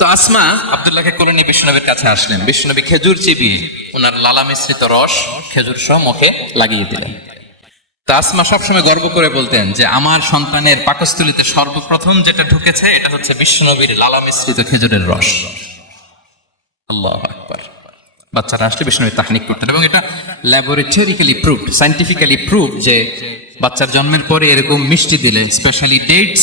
তো আসমা আব্দুল্লাহকে কোলে নিয়ে বিষ্ণুনবীর কাছে আসলেন। বিষ্ণুনবী খেজুর চিবিয়ে ওনার লালা মিশ্রিত রস খেজুর সহ মুখে লাগিয়ে দিলেন। তো আসমা সবসময় গর্ব করে বলতেন যে, আমার সন্তানের পাকস্থলিতে সর্বপ্রথম যেটা ঢুকেছে, এটা হচ্ছে বিষ্ণুনবীর লালা মিশ্রিত খেজুরের রস। আল্লাহ আকবার। বাচ্চারা আসলে বিষ্ণুনবী তাহনিক করতেন এবং এটা ল্যাবরেটরিক্যালি প্রুভড সাইন্টিফিক্যালি প্রুভ যে, বাচ্চার জন্মের পরে এরকম মিষ্টি দিলে স্পেশালি ডেটস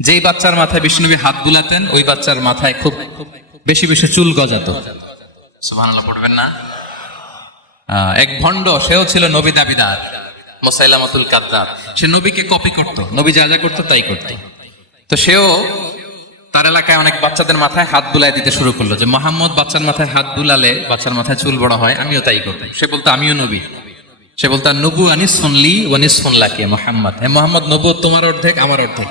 যেই বাচ্চার মাথায় বিষ্ণুনবী হাত বুলাতেন ওই বাচ্চার মাথায় খুব বেশি বেশি চুল গজাত। সুবহানাল্লাহ পড়বেন না। এক ভণ্ড সেও ছিল নবী দাবিদার। মোসাইলামাতুল কাদ্দাব। সে নবীকে কপি করত নবী যা যা করতো তাই করত। তো সেও তার এলাকায় অনেক বাচ্চাদের মাথায় হাত বুলাই দিতে শুরু করল যে মোহাম্মদ বাচ্চার মাথায় হাত বুলালে বাচ্চার মাথায় চুল বড় হয় আমিও তাই করতাম সে বলতো আমিও নবী। সে বলতো নবু আনিস শুনলি ওয়ানিস শুনলা কে মোহাম্মদ। হ্যাঁ মোহাম্মদ নবু তোমার অর্ধেক আমার অর্ধেক।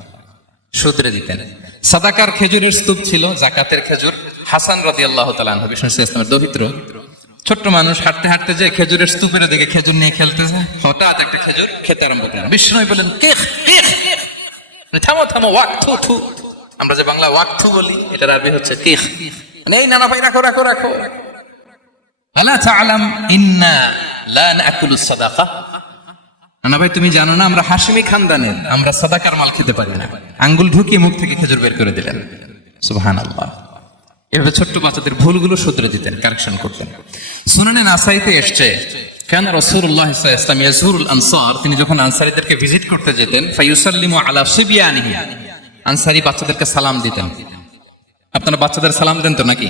শুধরে দিতেন। সাদাকার খেজুরের স্তূপ ছিল, জাকাতের খেজুর। হাসান রাদি আল্লাহ তালান বিষ্ণু ইসলামের দরিদ্র। ছোট্ট মানুষ হাঁটতে হাঁটতে যে খেজুরের স্তূপের দিকে খেজুর নিয়ে খেলতেছে, হঠাৎ একটা খেজুর খেতে আরম্ভ করেন বিষ্ণু বলেন কে থামো থামো ওয়াক থু থু আমরা যে বাংলা ওয়াক থু বলি, এটার আরবি হচ্ছে কিখ মানে এই নানা ভাই, রাখো রাখো রাখো। আলা তাআলাম ইন্না লা নাকুলু সাদাকা? না ভাই, তুমি জানো না আমরা হাসিমি খানদানের, আমরা সাদাকার মাল খেতে পারি না। আঙ্গুল ঢুকিয়ে মুখ থেকে খেজুর বের করে দিলেন। সুবহান আল্লাহ এভাবে ছোট্ট বাচ্চাদের ভুলগুলো শুধরে দিতেন কারেকশন করতেন। এসছে, কেন রসুল্লাহ ইসলাম ইয়াজুরুল আনসার? তিনি যখন আনসারীদেরকে ভিজিট করতে যেতেন ফাইউসাল্লিমু আলা আনসারি বাচ্চাদেরকে সালাম দিতেন। আপনারা বাচ্চাদের সালাম দেন তো নাকি?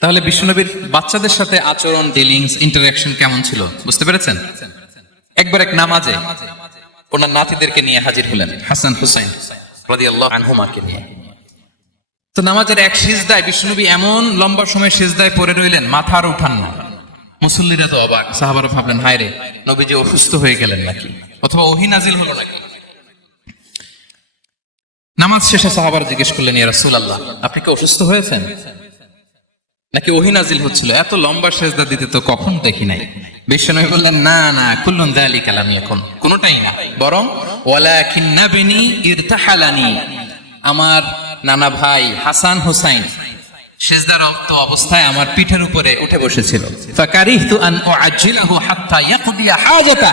তাহলে বিশ্বনবীর বাচ্চাদের সাথে আচরণ ডিলিংস ইন্টারাকশন কেমন ছিল? বুঝতে পেরেছেন? একবার এক নামাজে ওনার নাতিদেরকে নিয়ে হাজির হলেন, হাসান হুসাইন রাদিয়াল্লাহু আনহুমাকে নিয়ে। তো নামাজের এক সিজদায় এমন লম্বা সময় সিজদায় পড়ে রইলেন উঠান না মুসল্লিরা তো অবাক ভাবলেন হায় রে নবীজি অসুস্থ হয়ে গেলেন নাকি? অথবা ওহি নাজিল হলো নাকি? নামাজ শেষে সাহাবার জিজ্ঞেস করলেন, ইয়া রাসূলুল্লাহ, আপনি কি অসুস্থ হয়েছেন? নাকি ওহি নাজিল হচ্ছিল? এত লম্বা সেজদা দিতে তো কখন দেখি নাই। বিশ্বনবী বললেন, না না, কুল্লুন দালি কালামি এখন কোনোটাই না। বরং ইরতাহালানি। আমার নানা ভাই হাসান হুসাইন সেজদার রক্ত অবস্থায় আমার পিঠের উপরে উঠে বসেছিল। ফাকারিহতু আন হাত্তা ইয়াকদিয়া হাজাতা।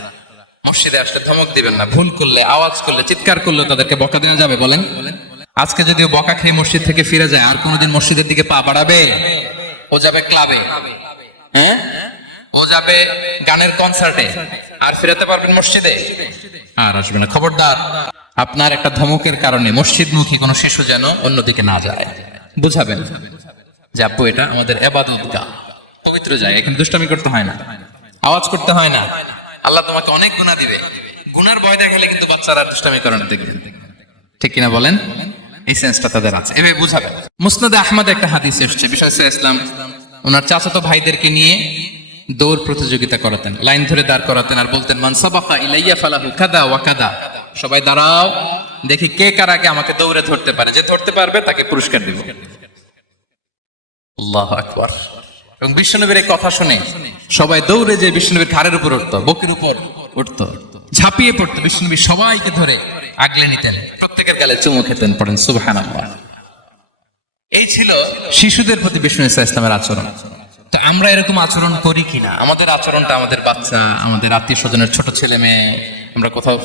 মসজিদে আসলে ধমক দিবেন না, ভুল করলে, আওয়াজ করলে, চিৎকার করলে তাদেরকে বকা দেওয়া যাবে, বলেন। আজকে যদিও বকা খেয়ে মসজিদ থেকে ফিরে যায়, আর কোনোদিন মসজিদের দিকে পা বাড়াবে? ও যাবে ক্লাবে। হ্যাঁ? ও যাবে গানের কনসার্টে। আর ফিরাতে পারবেন মসজিদে? আর আসবে না। খবরদার, আপনার একটা ধমকের কারণে মসজিদমুখী কোনো শিশু যেন অন্যদিকে না যায়। বুঝাবেন? যে আব্বু, এটা আমাদের এবাদত গা পবিত্র যায় এখানে দুষ্টামি করতে হয় না। আওয়াজ করতে হয় না। আল্লাহ তোমাকে অনেক গুণা দিবে। গুনার ভয় দেখালে কিন্তু বাচ্চারা দুষ্টামি করে না দেখবেন ঠিক কিনা বলেন? এই সেন্সটা তাদের আছে। এভাবে বুঝাবেন মুসনাদে আহমদ একটা হাদিস এসছে। বিশেষ ইসলাম। ওনার চাচাতো ভাইদেরকে নিয়ে দৌড় প্রতিযোগিতা করাতেন। লাইন ধরে দাঁড় করাতেন আর বলতেন, মান সাবাকা ইলাইয়া ফালাহু কাদা ওয়া কাদা। সবাই, দাঁড়াও, দেখি কে কার আগে আমাকে দৌড়ে ধরতে পারে। যে ধরতে পারবে তাকে পুরস্কার দিব। আল্লাহ আকবার। এবং বিষ্ণুনবীর এই কথা শুনে সবাই দৌড়ে যে বিষ্ণুনবীর ঘাড়ের উপর উঠতো, বকের উপর উঠতো, ঝাঁপিয়ে পড়তো। বিষ্ণুনবী সবাইকে ধরে আগলে নিতেন, প্রত্যেকের গালে চুমু খেতেন, পড়েন সুবহান এই ছিল শিশুদের প্রতি বিষ্ণু ইসা ইসলামের আচরণ। তো আমরা এরকম আচরণ করি কিনা? আমাদের আচরণটা আমাদের বাচ্চা, আমাদের আত্মীয় স্বজনের ছোট ছেলে মেয়ে, আমরা কোথাও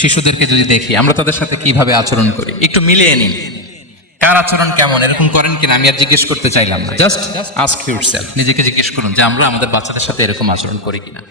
শিশুদেরকে যদি দেখি, আমরা তাদের সাথে কীভাবে আচরণ করি? একটু মিলিয়ে নিন। কার আচরণ কেমন? এরকম করেন কিনা? আমি আর জিজ্ঞেস করতে চাইলাম না। জাস্ট আস্ক ইউর নিজেকে জিজ্ঞেস করুন যে আমরা আমাদের বাচ্চাদের সাথে এরকম আচরণ করি কিনা?